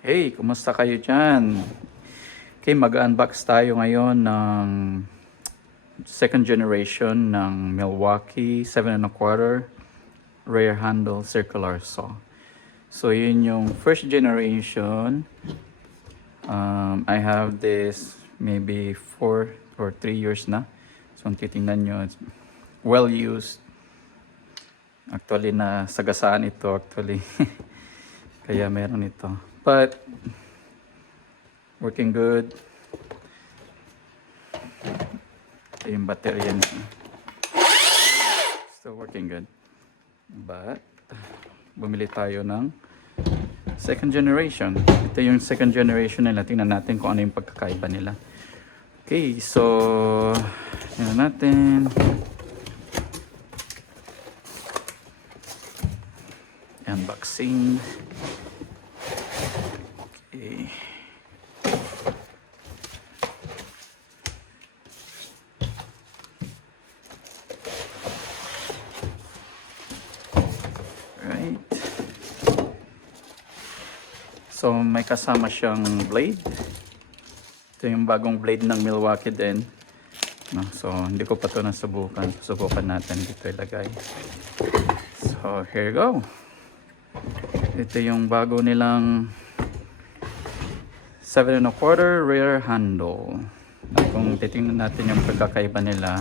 Hey, kumusta kayo dyan? Okay, mag-unbox tayo ngayon ng second generation ng Milwaukee 7 and a quarter rear handle circular saw. So yun yung first generation. I have this maybe 4 or 3 years na. So kung titingnan nyo, it's well used. Actually, na sagasaan ito actually. Kaya meron ito. But working good. Ito yung baterya niya. Still working good. But bumili tayo ng second generation. Ito yung second generation nila. Tingnan natin kung ano yung pagkakaiba nila. Okay, so tingnan natin. Unboxing. Okay. Right. So may kasama siyang blade. Ito yung bagong blade ng Milwaukee din. No, so hindi ko pa ito nasubukan. Susubukan natin dito ilagay. So here you go. Ito yung bago nilang 7 and a quarter rear handle. Kung titingnan natin yung pagkakaiba nila.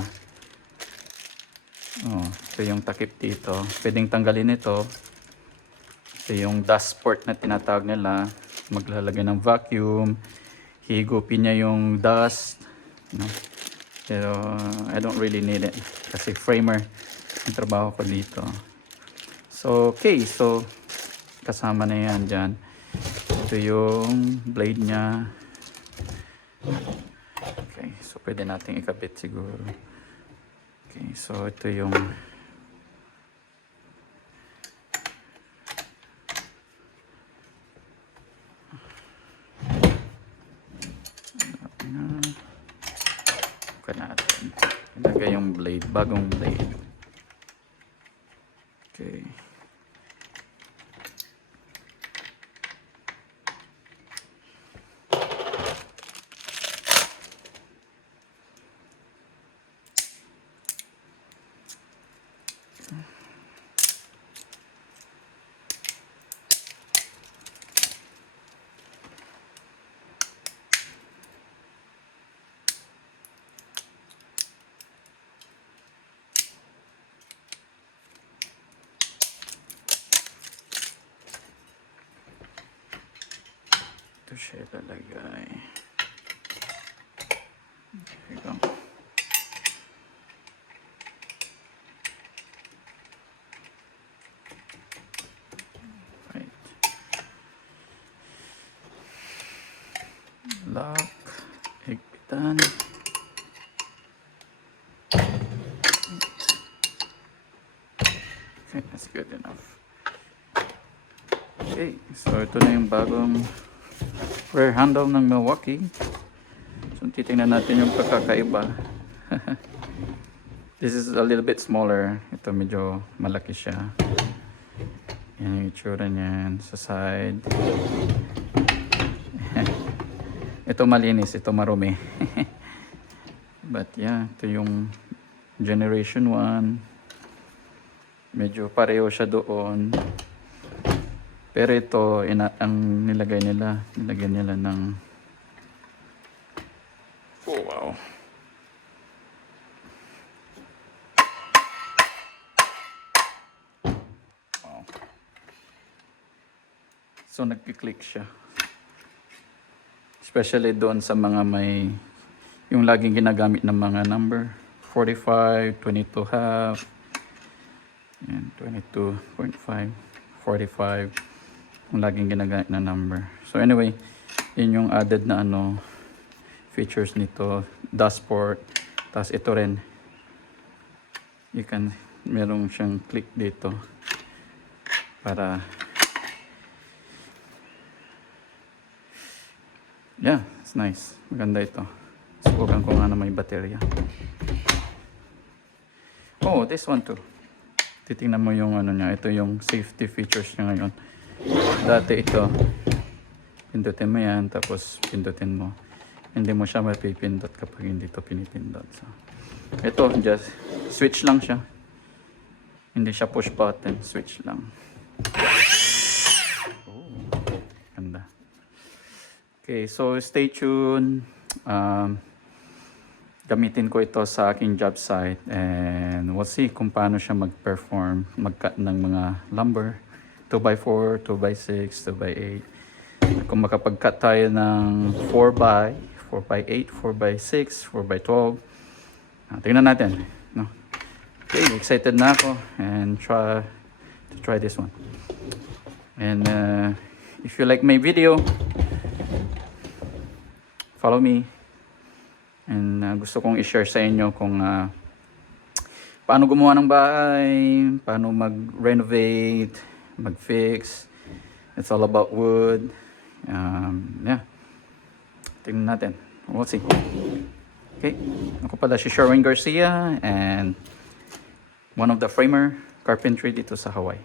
Oh, ito yung takip dito. Pwedeng tanggalin ito. Ito yung dust port na tinatawag nila. Maglalagay ng vacuum. Higupin niya yung dust. No? Pero I don't really need it. Kasi framer ang trabaho ko dito. So, okay. So, kasama na yan dyan. Ito yung blade niya. Okay. So, pwede natin ikabit siguro. Okay, so ito yung natin. Ilagay yung blade, bagong blade. Okay. Ito siya ilalagay. There you go. Right. Lock. Higpitan. Okay, that's good enough. Okay, so ito na yung bagong rear handle ng Milwaukee. So titingnan natin yung pagkakaiba. This is a little bit smaller. Ito medyo malaki siya. Yan yung itsura niyan sa side. Ito malinis, ito marumi. But yeah, ito yung generation 1. Medyo pareho siya doon. Pero ito, ang nilagyan nila ng oh wow. Wow. So nagki-click siya. Especially doon sa mga may yung laging ginagamit ng mga number 45, 22 half, and 22.5, 45. Yung laging ginagamit na number. So anyway, yun yung added na features nito, dust port. Tapos ito rin, merong siyang click dito para yeah, it's nice. Maganda ito. Subukan ko nga na may baterya. Oh, this one too. Titingnan mo yung niya. Ito yung safety features niya ngayon. Dati ito, Pindutin mo yan, tapos pindutin mo. Hindi mo siya mapipindot kapag hindi to pinipindot. So, ito, just switch lang siya. Hindi siya push button, switch lang. Oh, ganda. Okay, so stay tuned. Gamitin ko ito sa aking job site and we'll see kung paano siya mag-perform, mag-cut ng mga lumber. 2x4, 2x6, 2x8. Kung makapag-cut tayo ng 4x, 4x8, 4x6, 4x12. Tingnan natin. No? Okay, excited na ako and try this one. And if you like my video, follow me. And gusto kong i-share sa inyo kung paano gumawa ng bahay, paano mag-renovate, mag-fix. It's all about wood. Yeah. Tingnan natin. We'll see. Okay. Ako pala si Sherwin Garcia and one of the framer carpentry dito sa Hawaii.